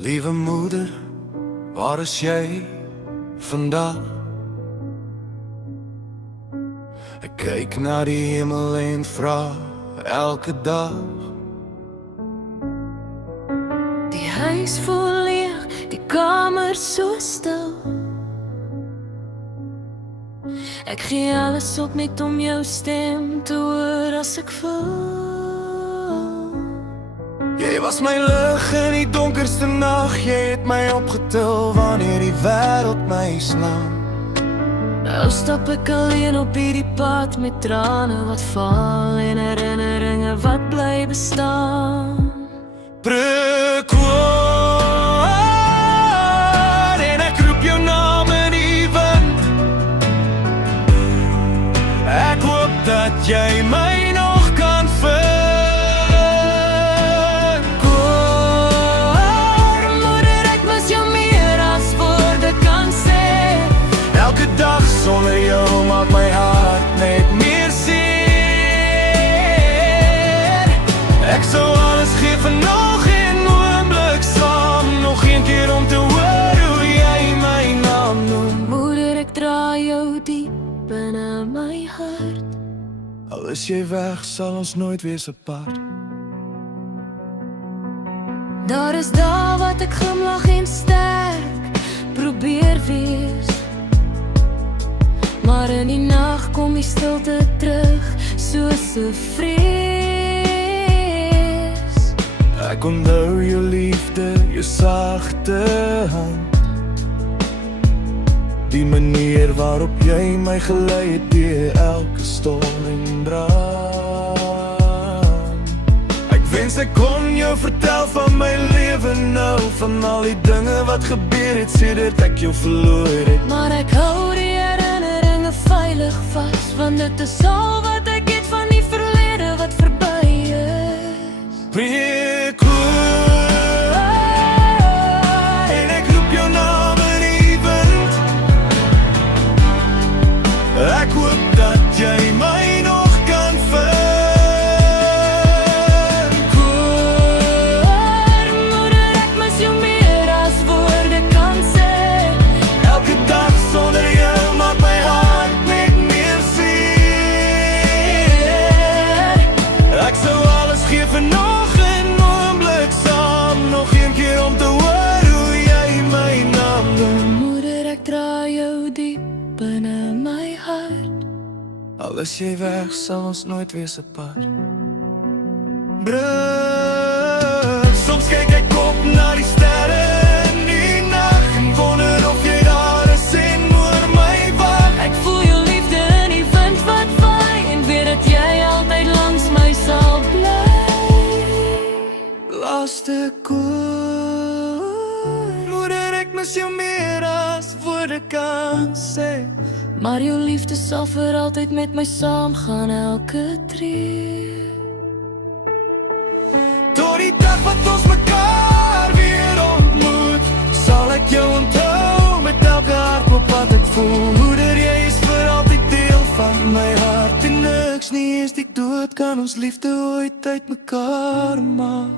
Liewe moeder, waar is jy vandag? Ek kyk na die hemel en vra elke dag. Die huis vol leeg, die kamer so stil. Ek gee alles op net om jou stem te hoor as ek val. Jy was my lig in die donkerste nag. Jy het my opgetil wanneer die wêreld my slaan. Nou stap ek alleen op hierdie pad met trane wat val en herinneringe wat bly bestaan. Breekwoord en ek roep jou naam in die wind. Ek hoop dat jy my nog kan vind. Moeder, ek mis jou meer as woorde kan sê. Elke dag sonder jou maak my hart net meer seer. Ek sou alles gee vir nog een oomblik saam. Nog een keer om te hoor hoe jy my naam noem. Moeder, ek dra jou diep binne my hart. Al is jy weg, sal ons nooit wees apart. Daar is dae wat ek glimlag en sterk probeer wees, maar in die nag kom die stilte terug soos 'n vrees. Ek onthou jou liefde, jou sagte hand. Die manier waarop jy my gelei het deur elke storm en brand. Ek wens ek kon jou vertel van my lewe nou, van al die dinge wat gebeur het sedert ek jou verloor het. Maar ek hou die herinneringe veilig vas, want dit is al wat ek het van die verlede wat verby is. Breekwoord en ek roep jou naam in die wind. Ek hoop dat jy my nog kan vind. Moeder, ek mis jou meer as woorde kan sê. Elke dag sonder jou maak my hart net meer seer. Ek sou alles gee vir nog een oomblik saam. Nog een keer om te hoor hoe jy my naam noem. Moeder, ek dra jou diep binne my hart. Al is jy weg, sal ons nooit wees apart. Brug, soms kyk ek op na die sterre in die nag en wonder of jy daar is en oor my wag. Ek voel jou liefde in die wind wat waai en weet dat jy altyd langs my sal bly. Laaste koor, moeder, ek mis jou meer as woorde kan sê. Maar jou liefde sal vir altyd met my saamgaan elke tree. Tot die dag wat ons mekaar weer ontmoet, sal ek jou onthou met elke hartklop wat ek voel. Moeder, jy is vir altyd deel van my hart en niks nie eens die dood kan ons liefde ooit uit mekaar maak.